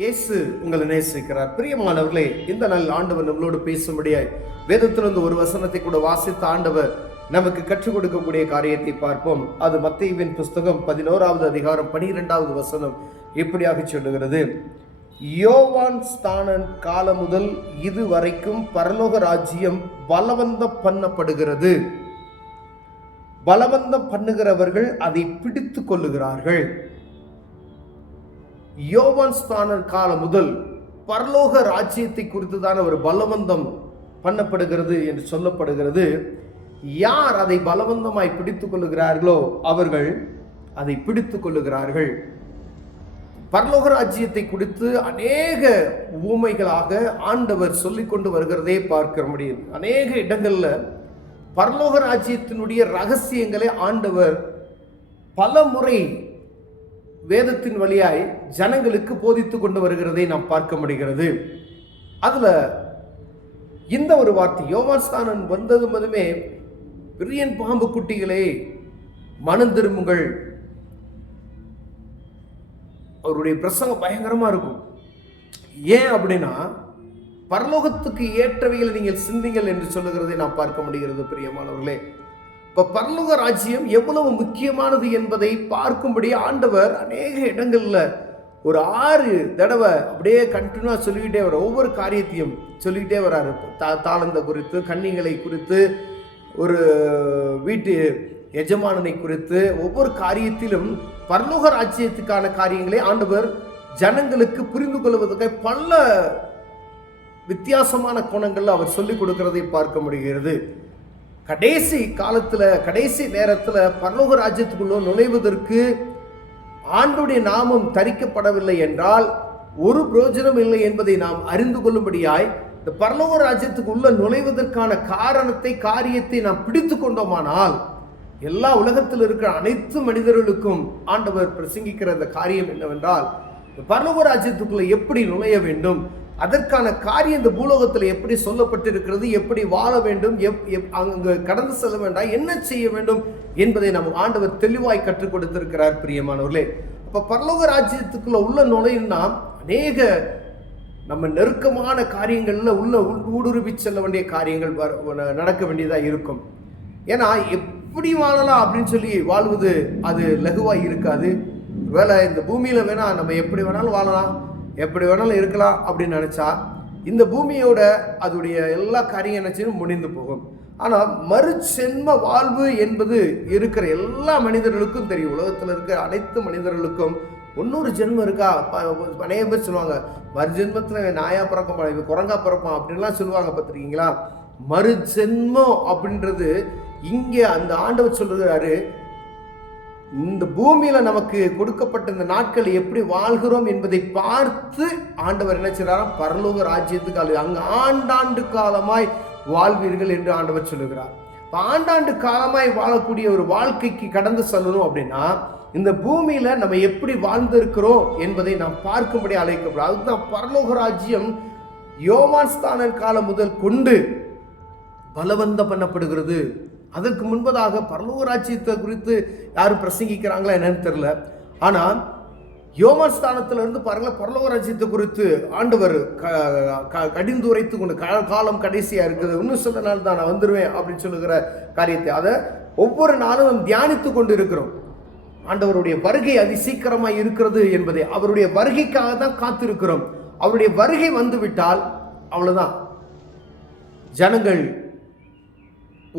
இயேசு உங்களை நேசிக்கிறார். பிரியமானவர்களே, இந்த நாள் ஆண்டவர் நம்மளோடு பேசும்படியாய் வேதத்திலிருந்து ஒரு வசனத்தை கூட வாசித்த ஆண்டவர் நமக்கு கற்றுக் கொடுக்கக்கூடிய காரியத்தை பார்ப்போம். அது மத்தேயுவின் புஸ்தகம் 11வது அதிகாரம் 12வது வசனம் இப்படியாக சொல்லுகிறது: யோவான் ஸ்நானன் காலம் முதல் இதுவரைக்கும் பரலோக ராஜ்யம் பலவந்தம் பண்ணப்படுகிறது. பலவந்தம் பண்ணுகிறவர்கள் அதை பிடித்து கொள்ளுகிறார்கள். யோவான் ஸ்நானன் காலம் முதல் பரலோக ராஜ்யத்தை குறித்துதான ஒரு பலவந்தம் பண்ணப்படுகிறது என்று சொல்லப்படுகிறது. யார் அதை பலவந்தமாய் பிடித்துக் கொள்ளுகிறார்களோ அவர்கள் அதை பிடித்துக் கொள்ளுகிறார்கள். பரலோக ராஜ்யத்தை குறித்து அநேக உவமைகளாக ஆண்டவர் சொல்லிக் கொண்டு வருகிறதே பார்க்க முடியும். அநேக இடங்கள்ல பரலோக ராஜ்யத்தினுடைய ரகசியங்களை ஆண்டவர் பல முறை வேதத்தின் வழியாய் ஜனங்களுக்கு போதித்து கொண்டு வருகிறதை நாம் பார்க்க முடிகிறது. அதுல இந்த ஒரு வார்த்தை, யோவான் ஸ்நானன் வந்தது முதமே பிரியன் பாம்பு குட்டிகளே மனம் திரும்புங்கள். அவருடைய பிரசங்கம் பயங்கரமா இருக்கும். ஏன் அப்படின்னா, பரலோகத்துக்கு ஏற்றவைகளை நீங்கள் சிந்திங்கள் என்று சொல்லுகிறதை நாம் பார்க்க முடிகிறது. பிரியமானவர்களே, இப்ப பரலோக ராஜ்யம் எவ்வளவு முக்கியமானது என்பதை பார்க்கும்படி ஆண்டவர் அநேக இடங்கள்ல ஒரு 6 தடவை அப்படியே கண்டினியூவா சொல்லிக்கிட்டே வர, ஒவ்வொரு காரியத்தையும் சொல்லிக்கிட்டே வராரு. தாளந்த குறித்து, கன்னிகளை குறித்து, ஒரு வீட்டு எஜமானனை குறித்து, ஒவ்வொரு காரியத்திலும் பரலோக ராஜ்யத்துக்கான காரியங்களை ஆண்டவர் ஜனங்களுக்கு புரிந்து கொள்வதற்கு பல வித்தியாசமான கோணங்கள்ல அவர் சொல்லிக் கொடுக்கிறதை பார்க்க முடிகிறது. கடைசி காலத்துல, கடைசி நேரத்துல பரலோக ராஜ்யத்துக்குள்ள நுழைவதற்கு ஆண்டுடைய நாமம் தரிக்கப்படவில்லை என்றால் ஒரு பிரயோஜனம் இல்லை என்பதை நாம் அறிந்து கொள்ளும்படியாய் இந்த பரலோக ராஜ்யத்துக்கு உள்ள நுழைவதற்கான காரியத்தை நாம் பிடித்து கொண்டோமானால் எல்லா உலகத்தில் இருக்கிற அனைத்து மனிதர்களுக்கும் ஆண்டவர் பிரசங்கிக்கிற அந்த காரியம் என்னவென்றால், பரலோக ராஜ்யத்துக்குள்ள எப்படி நுழைய வேண்டும், அதற்கான காரியம் இந்த பூலோகத்தில் எப்படி சொல்லப்பட்டிருக்கிறது, எப்படி வாழ வேண்டும், அங்கு கடந்து செல்ல வேண்டாம், என்ன செய்ய வேண்டும் என்பதை நம்ம ஆண்டவர் தெளிவாய் கற்றுக் கொடுத்திருக்கிறார். பிரியமானவர்களே, அப்ப பரலோக ராஜ்யத்துக்குள்ள உள்ள நுழையும்னா அநேக நம்ம நெருக்கமான காரியங்கள்ல உள்ள ஊடுருவி செல்ல வேண்டிய காரியங்கள் நடக்க வேண்டியதா இருக்கும். ஏன்னா எப்படி வாழலாம் அப்படின்னு சொல்லி வாழ்வது அது லகுவாய் இருக்காது. வேலை இந்த பூமியில வேணா நம்ம எப்படி வேணாலும் வாழலாம், எப்படி வேணாலும் இருக்கலாம் அப்படின்னு நினைச்சா இந்த பூமியோட அதோடைய எல்லா காரியம் நினைச்சும் முடிந்து போகும். ஆனா மறுஜென்ம வாழ்வு என்பது இருக்கிற எல்லா மனிதர்களுக்கும் தெரியும். உலகத்தில் இருக்கிற அனைத்து மனிதர்களுக்கும் இன்னொரு ஜென்மம் இருக்கா. அநேக பேர் சொல்லுவாங்க, மறுஜென்மத்துல நாயா பிறக்க, இவன் குரங்கா பிறப்பான் அப்படின்லாம் சொல்லுவாங்க. பார்த்துருக்கீங்களா? மறுஜென்மம் அப்படின்றது இங்கே அந்த ஆண்டவர் சொல்றாரு, இந்த பூமியில நமக்கு கொடுக்கப்பட்ட இந்த நாட்கள் எப்படி வாழ்கிறோம் என்பதை பார்த்து ஆண்டவர் என்ன செய்றாராம், பரலோக ராஜ்யத்துக்கு அங்கு ஆண்டாண்டு காலமாய் வாழ்வீர்கள் என்று ஆண்டவர் சொல்லுகிறார். ஆண்டாண்டு காலமாய் வாழக்கூடிய ஒரு வாழ்க்கைக்கு கடந்து செல்லணும் அப்படின்னா இந்த பூமியில நம்ம எப்படி வாழ்ந்திருக்கிறோம் என்பதை நாம் பார்க்கும்படி அழைக்கப்படும். அதுதான் பரலோக ராஜ்யம் யோவான் ஸ்நானன் காலம் முதல் கொண்டு பலவந்தம் பண்ணப்படுகிறது. அதற்கு முன்பதாக பரலோக ராஜ்யத்தை குறித்து யாரும் பிரசங்கிக்கிறாங்களா என்னன்னு தெரியல. ஆனா யோவான் ஸ்தானத்திலிருந்து பாருங்க, பரலோக ராஜ்யத்தை குறித்து ஆண்டவர் கடிந்து உரைத்து கொண்டு காலம் கடைசியா இருக்குது, இன்னும் சில நாள் தான் நான் வந்துடுவேன் அப்படின்னு சொல்லுகிற காரியத்தை அதை ஒவ்வொரு நாளும் நாம் தியானித்து கொண்டு இருக்கிறோம். ஆண்டவருடைய வருகை அதி சீக்கிரமாய் இருக்கிறது என்பதை, அவருடைய வருகைக்காக தான் காத்திருக்கிறோம். அவருடைய வருகை வந்து விட்டால் அவ்வளவுதான், ஜனங்கள்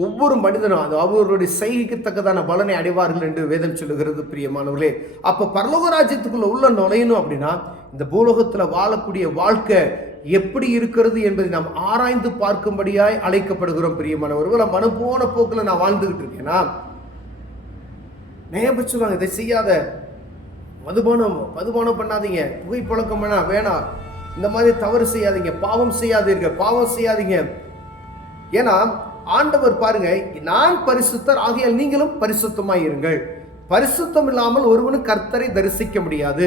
ஒவ்வொரு மனிதனும் அது அவர்களுடைய செய்கைக்கு தக்கதான பலனை அடைவார்கள் என்று வேதம் சொல்லுகிறது. பிரியமானவர்களே, அப்ப பரலோக ராஜ்யத்துக்குள்ள உள்ள நுழையணும் அப்படின்னா இந்த பூலோகத்துல வாழக்கூடிய வாழ்க்கை எப்படி இருக்கிறது என்பதை நாம் ஆராய்ந்து பார்க்கும்படியாய் அழைக்கப்படுகிறோம். பிரியமானவர்கள், மனம் போன போக்குல நான் வாழ்ந்துகிட்டு இருக்கேன்னா நேபச்சுவாங்க, இதை செய்யாத, மதுபானம் பண்ணாதீங்க, புகைப்பழக்கம் வேணாம், இந்த மாதிரி தவறு செய்யாதீங்க, பாவம் செய்யாதீங்க. ஏன்னா ஆண்டவர் பாருங்க, நான் பரிசுத்தர் ஆகையால் நீங்களும் பரிசுத்தமாய் இருங்கள். பரிசுத்தம் இல்லாமல் ஒருவனும் கர்த்தரை தரிசிக்க முடியாது.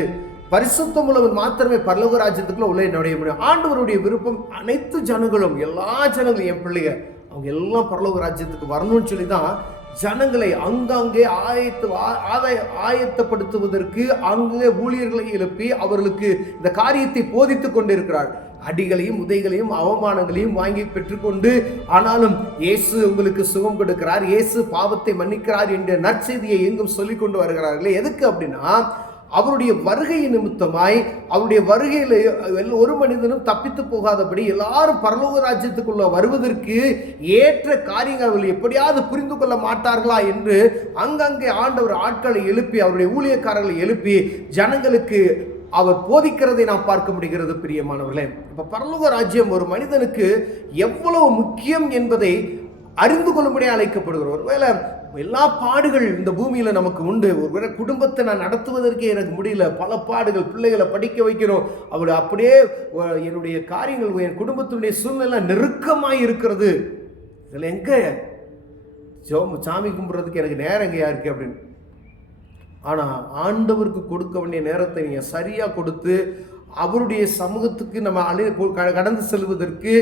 பரிசுத்தம் உள்ளவன் மாத்திரமே பரலோக ராஜ்யத்துக்குள்ள உள்ள நுழைய முடியும். ஆண்டவருடைய விருப்பம் அனைத்து ஜனங்களும், எல்லா ஜனங்களும், என் பிள்ளைங்க அவங்க எல்லாம் பரலோக ராஜ்யத்துக்கு வரணும்னு சொல்லி தான் ஜனங்களை அங்கங்கே ஆயத்தப்படுத்துவதற்கு அங்கே ஊழியர்களை எழுப்பி அவர்களுக்கு இந்த காரியத்தை போதித்துக் கொண்டிருக்கிறார். அடிகளையும் உதைகளையும் அவமானங்களையும் வாங்கி பெற்றுக்கொண்டு, ஆனாலும் இயேசு உங்களுக்கு சுகம் கொடுக்கிறார், இயேசு பாவத்தை மன்னிக்கிறார் என்ற நற்செய்தியை எங்கும் சொல்லிக் கொண்டு வருகிறார்களே. எதுக்கு அப்படின்னா, அவருடைய வருகை நிமித்தமாய், அவருடைய வருகையில் ஒரு மனிதனும் தப்பித்து போகாதபடி எல்லாரும் பரலோக ராஜ்யத்துக்குள்ள வருவதற்கு ஏற்ற காரியங்கள் அவர்கள் எப்படியாவது புரிந்து கொள்ள மாட்டார்களா என்று அங்கங்கே ஆண்டவர் ஆட்களை எழுப்பி, அவருடைய ஊழியக்காரர்களை எழுப்பி ஜனங்களுக்கு அவர் போதிக்கிறதை நாம் பார்க்க முடிகிறது. பிரியமானவர்களே, இப்ப பரலோக ராஜ்யம் ஒரு மனிதனுக்கு எவ்வளவு முக்கியம் என்பதை அறிந்து கொள்ளும்படி அழைக்கப்படுகிறோம். ஒருவேளை எல்லா பாடுகள் இந்த பூமியில நமக்கு உண்டு. ஒருவேளை குடும்பத்தை நான் நடத்துவதற்கே எனக்கு முடியல, பல பாடுகள், பிள்ளைகளை படிக்க வைக்கணும், அவள் அப்படியே என்னுடைய காரியங்கள், என் குடும்பத்தினுடைய சூழ்நிலை நெருக்கமாய் இருக்கிறது, இதில் எங்க சாமி கும்பிட்றதுக்கு எனக்கு நேரம் எங்கேயா இருக்கு அப்படின்னு. ஆனால் ஆண்டவருக்கு கொடுக்க வேண்டிய நேரத்தை நீங்கள் சரியாக கொடுத்து அவருடைய சமூகத்துக்கு நம்ம கடந்து செல்வதற்கு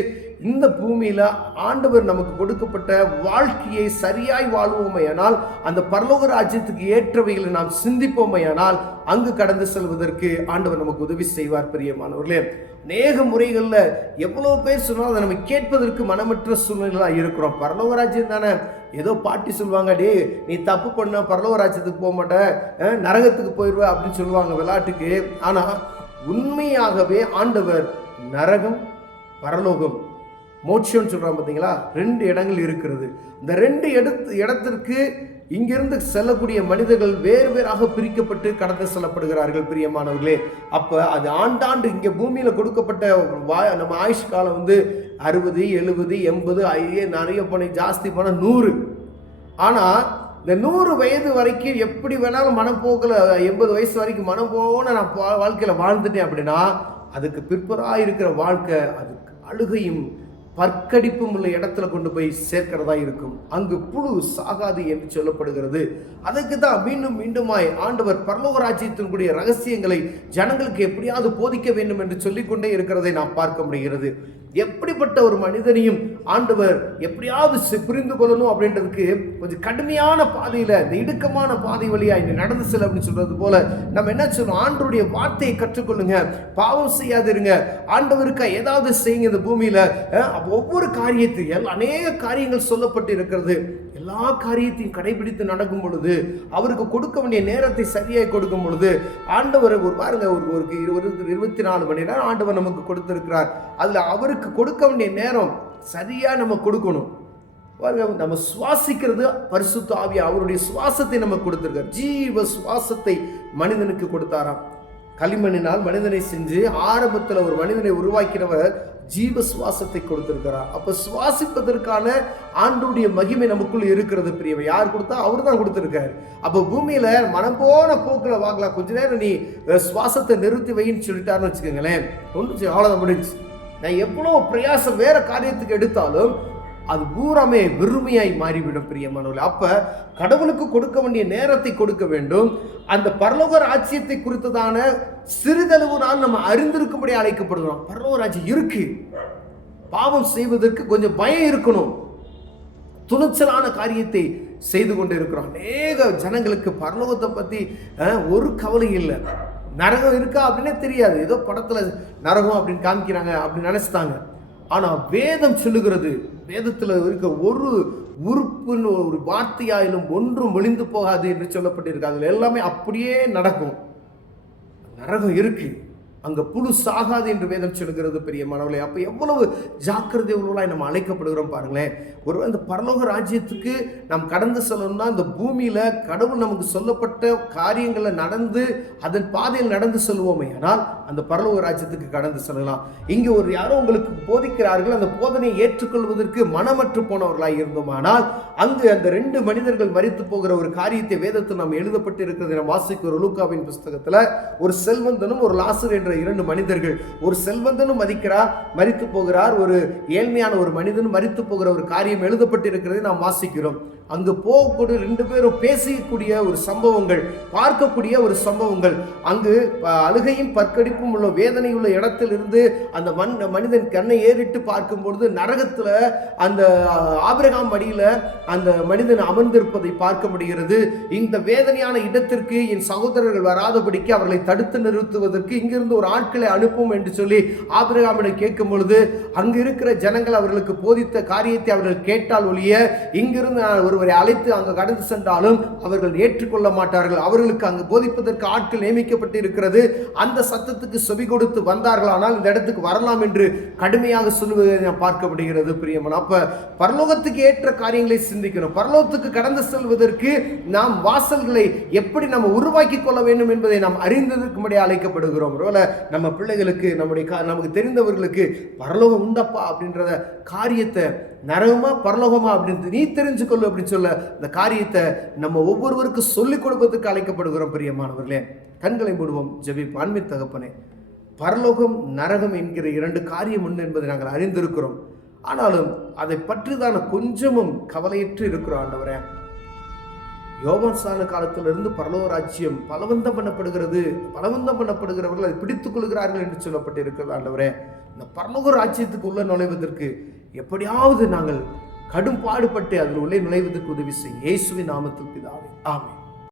இந்த பூமியில் ஆண்டவர் நமக்கு கொடுக்கப்பட்ட வாழ்க்கையை சரியாய் வாழ்வோமையானால், அந்த பரலோக ராஜ்யத்துக்கு ஏற்றவைகளை நாம் சிந்திப்போமையானால் அங்கு கடந்து செல்வதற்கு ஆண்டவர் நமக்கு உதவி செய்வார். பிரியமானவர்களே, அநேக முறைகளில் எவ்வளோ பேர் சொன்னாலும் அதை நம்ம கேட்பதற்கு மனமற்ற சூழ்நிலையாக இருக்கிறோம். பரலோக ராஜ்யம் தானே, ஏதோ பாட்டி சொல்லுவாங்க, டே நீ தப்பு பண்ண பரலோக ராஜ்யத்துக்கு போக மாட்டேன், நரகத்துக்கு போயிடுவ அப்படின்னு சொல்லுவாங்க விளையாட்டுக்கு. ஆனால் உண்மையாகவே ஆண்டவர் நரகம், பரலோகம், மோட்சம் சொல்றான் பார்த்தீங்களா, 2 இடங்கள் இருக்கிறது. இந்த 2 இடத்திற்கு இங்கிருந்து செல்லக்கூடிய மனிதர்கள் வேறு வேறாக பிரிக்கப்பட்டு கடந்து செல்லப்படுகிறார்கள். பிரியமானவர்களே, அப்ப அது ஆண்டாண்டு இங்கே பூமியில கொடுக்கப்பட்ட நம்ம ஆயுஷ் காலம் 60, 70, 80, நிறைய போன ஜாஸ்தி போன 100. ஆனா இந்த 100 வயது வரைக்கும் எப்படி வேணாலும் மனம் போகல, 80 வயசு வரைக்கும் மனம் போன நான் வாழ்க்கையில வாழ்ந்துட்டேன் அப்படின்னா, அதுக்கு பிற்பராக இருக்கிற வாழ்க்கை அதுக்கு அழுகையும் பற்கடிப்பும் உள்ள இடத்துல கொண்டு போய் சேர்க்கிறதா இருக்கும். அங்கு புழு சாகாது என்று சொல்லப்படுகிறது. அதுக்கு தான் மீண்டும் மீண்டுமாய் ஆண்டவர் பரலோக ராஜ்யத்தினுடைய ரகசியங்களை ஜனங்களுக்கு எப்படியாவது போதிக்க வேண்டும் என்று சொல்லிக்கொண்டே இருக்கிறதை நாம் பார்க்க முடிகிறது. எப்படிப்பட்ட ஒரு மனிதனையும் ஆண்டவர் எப்படியாவது புரிந்து கொள்ளணும் அப்படின்றதுக்கு கொஞ்சம் கடுமையான பாதையில, இந்த இடுக்கமான பாதை வழியா இங்க நடந்து செல்ல அப்படின்னு சொல்றது போல நம்ம என்ன சொல்றோம், ஆண்டவருடைய வார்த்தையை கற்றுக்கொள்ளுங்க, பாவம் செய்யாதிருங்க, ஆண்டவருக்கு ஏதாவது செய்யுங்க. இந்த பூமியில ஒவ்வொரு காரியத்தையும் அநேக காரியங்கள் சொல்லப்பட்டு இருக்கிறது. எல்லா காரியத்தையும் கடைபிடித்து நடக்கும் பொழுது, அவருக்கு கொடுக்க வேண்டிய நேரத்தை சரியாய் கொடுக்கும் பொழுது, ஆண்டவர் ஒரு பாருங்க, ஒரு 24 மணி நேரம் ஆண்டவர் நமக்கு கொடுத்திருக்கிறார். அதுல அவருக்கு கொடுக்க வேண்டிய நேரம் சரியா நம்ம கொடுக்கணும். நம்ம சுவாசிக்கிறது பரிசுத்த ஆவி, அவருடைய சுவாசத்தை நம்ம கொடுத்திருக்கார். ஜீவ சுவாசத்தை மனிதனுக்கு கொடுத்தாராம். களிமண்ணினால் மனிதனை செஞ்சு ஆரம்பத்தில் ஒரு மனிதனை உருவாக்கினவர் ஜீவ சுவாசத்தை கொடுத்திருக்கிறார். அப்ப சுவாசிப்பதற்கான ஆண்டுடைய மகிமை நமக்குள்ள இருக்கிறது. பிரியவை யார் கொடுத்தா? அவர் தான் கொடுத்திருக்காரு. அப்ப பூமியில மனம் போன போக்குல வாங்கலாம், கொஞ்ச நேரம் நீ சுவாசத்தை நிறுத்தி வைன்னு சொல்லிட்டாருன்னு வச்சுக்கோங்களேன், ஒன்று அவ்வளவுதான் முடிஞ்சு. நான் எவ்வளவு பிரயாசம் வேற காரியத்துக்கு எடுத்தாலும் அது பூராமே வெறுமையாய் மாறிவிடும். பிரியமானவர்களே, அப்ப கடவுளுக்கு கொடுக்க வேண்டிய நேரத்தை கொடுக்க வேண்டும். அந்த பரலோக ராஜ்யத்தை குறித்ததான சிறிதளவு நாள் நம்ம அறிந்திருக்கும்படி அழைக்கப்படுகிறோம். பரலோக ராஜ்யம் இருக்கு, பாவம் செய்வதற்கு கொஞ்சம் பயம் இருக்கணும், துணிச்சலான காரியத்தை செய்து கொண்டு இருக்கிறோம். அநேக ஜனங்களுக்கு பரலோகத்தை பத்தி ஒரு கவலை இல்லை. நரகம் இருக்கா அப்படின்னே தெரியாது, ஏதோ படத்துல நரகம் அப்படின்னு காமிக்கிறாங்க அப்படின்னு நினைச்சிட்டாங்க. ஆனா வேதம் சொல்லுகிறது, வேதத்துல இருக்க ஒரு உறுப்புன்னு ஒரு வார்த்தையாயிலும் ஒன்றும் ஒளிந்து போகாது என்று சொல்லப்பட்டிருக்கு. அதுல எல்லாமே அப்படியே நடக்கும். நரகம் இருக்கு, அங்க புழு சாகாது என்று வேதம் சொல்லுகிறது. பிரியமானவர்களே, அப்ப எவ்வளவு ஜாக்கிரதை உள்ளவர்களாய் நம்ம அழைக்கப்படுகிறோம் பாருங்களேன். ஒரு அந்த பரலோக ராஜ்யத்துக்கு நாம் கடந்து செல்லணும்னா, இந்த பூமியில கடவுள் நமக்கு சொல்லப்பட்ட காரியங்களை நடந்து அதன் பாதையில் நடந்து செல்வோமே, ஆனால் அந்த பரலோக ராஜ்யத்துக்கு கடந்து செல்லலாம். இங்க ஒரு யாரோ உங்களுக்கு போதிக்கிறார்கள், அந்த போதனையை ஏற்றுக்கொள்வதற்கு மனமற்று போனவர்களாய் இருந்தோமானால், அங்கு அந்த 2 மனிதர்கள் மரித்து போகிற ஒரு காரியத்தை வேதத்தில் நாம் எழுதப்பட்டு இருக்கிறதை நாம் வாசிக்கிறோம். லூக்காவின் புஸ்தகத்துல ஒரு செல்வந்தனும் ஒரு லாசர் என்ற 2 மனிதர்கள். ஒரு செல்வந்தனும் மரித்து போகிறார், ஒரு ஏழ்மையான ஒரு மனிதனும் மரித்து போகிற ஒரு காரியம் எழுதப்பட்டு இருக்கிறதை நாம் வாசிக்கிறோம். அங்கு போகக்கூடிய 2 பேரும் பேசக்கூடிய ஒரு சம்பவங்கள், பார்க்கக்கூடிய ஒரு சம்பவங்கள். அங்கு அழுகையும் பற்கடிப்பும் உள்ள வேதனை உள்ள இடத்திலிருந்து அந்த மனிதன் கண்ணை ஏறிட்டு பார்க்கும் பொழுது நரகத்துல அந்த ஆபிரகாம் மடியில அந்த மனிதன் அமர்ந்திருப்பதை பார்க்க முடிகிறது. இந்த வேதனையான இடத்திற்கு என் சகோதரர்கள் வராதபடிக்கு அவர்களை தடுத்து நிறுத்துவதற்கு இங்கிருந்து ஒரு ஆட்களை அனுப்பும் என்று சொல்லி ஆபிரகாமிடம் கேட்கும் பொழுது அங்கு இருக்கிற ஜனங்கள் அவர்களுக்கு போதித்த காரியத்தை அவர்கள் கேட்டால் ஒழிய இங்கிருந்து ஒருவரை அழைத்து அங்கு கடந்து சென்றாலும் அவர்கள் ஏற்றுக்கொள்ள மாட்டார்கள். அவர்களுக்கு அங்கு போதிப்பதற்கு ஆட்கள் நியமிக்கப்பட்டு இருக்கிறது. அந்த சத்தத்துக்கு செவி கொடுத்து வந்தார்கள், ஆனால் இந்த இடத்துக்கு வரலாம் என்று கடுமையாக சொல்லுவதை நாம் பார்க்க முடிகிறது. பிரியமான, அப்ப பரலோகத்துக்கு ஏற்ற காரியங்களை சிந்திக்கணும். பரலோகத்துக்கு கடந்து செல்வதற்கு நாம் வாசல்களை எப்படி நம்ம உருவாக்கி கொள்ள வேண்டும் என்பதை நாம் அறிந்ததற்கும்படி அழைக்கப்படுகிறோம். நம்ம பிள்ளைகளுக்கு நமக்கு தெரிந்தவர்களுக்கு பரலோகம் உண்டப்பா அப்படின்றத காரியத்தை, நரகமா பரலோகமா அப்படின்னு நீ தெரிஞ்சுக்கொள்ளு அப்படின்னு சொல்ல இந்த காரியத்தை நம்ம ஒவ்வொருவருக்கும் சொல்லிக் கொடுப்பதற்கு அழைக்கப்படுகிறோம். பிரியமானவர்களே, கண்களை மூடுவோம், ஜெபிப்போம். அன்பின் தகப்பனே, பரலோகம் நரகம் என்கிற 2 காரியம் உண்டு என்பதை நாங்கள் அறிந்திருக்கிறோம். ஆனாலும் அதை பற்றி தான் கொஞ்சமும் கவலையற்று இருக்கிறோம். ஆண்டவரே, யோவான் ஸ்நான காலத்திலிருந்து பரலோக ராஜ்யம் பலவந்தம் பண்ணப்படுகிறவர்கள் அதை பிடித்துக் கொள்கிறார்கள் என்று சொல்லப்பட்டு இருக்கிறது. ஆண்டவரே, இந்த பரலோக ராஜ்யத்துக்கு உள்ள நுழைவதற்கு எப்படியாவது நாங்கள் கடும் பாடுபட்டு அதில் உள்ளே நுழைவதற்கு உதவி செய்ய இயேசுவின் நாமத்தில் பிதாவே, ஆமென்.